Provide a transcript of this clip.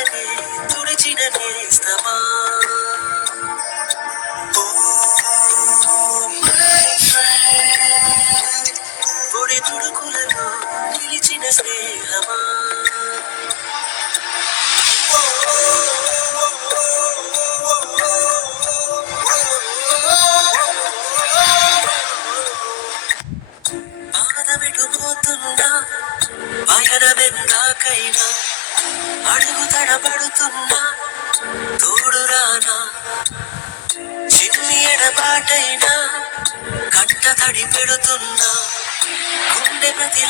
కన్నులనే తుడిచిన నేస్తమా పొడి తుడుకులలో నిలిచిన స్నేహమా. పాదమిటుపోతున్నా అడుగు తడబడుతున్నా తోడు రానా? చిన్ని ఎడబాటైనా కట్ట తడి పెడుతున్నా గుండె ప్రతి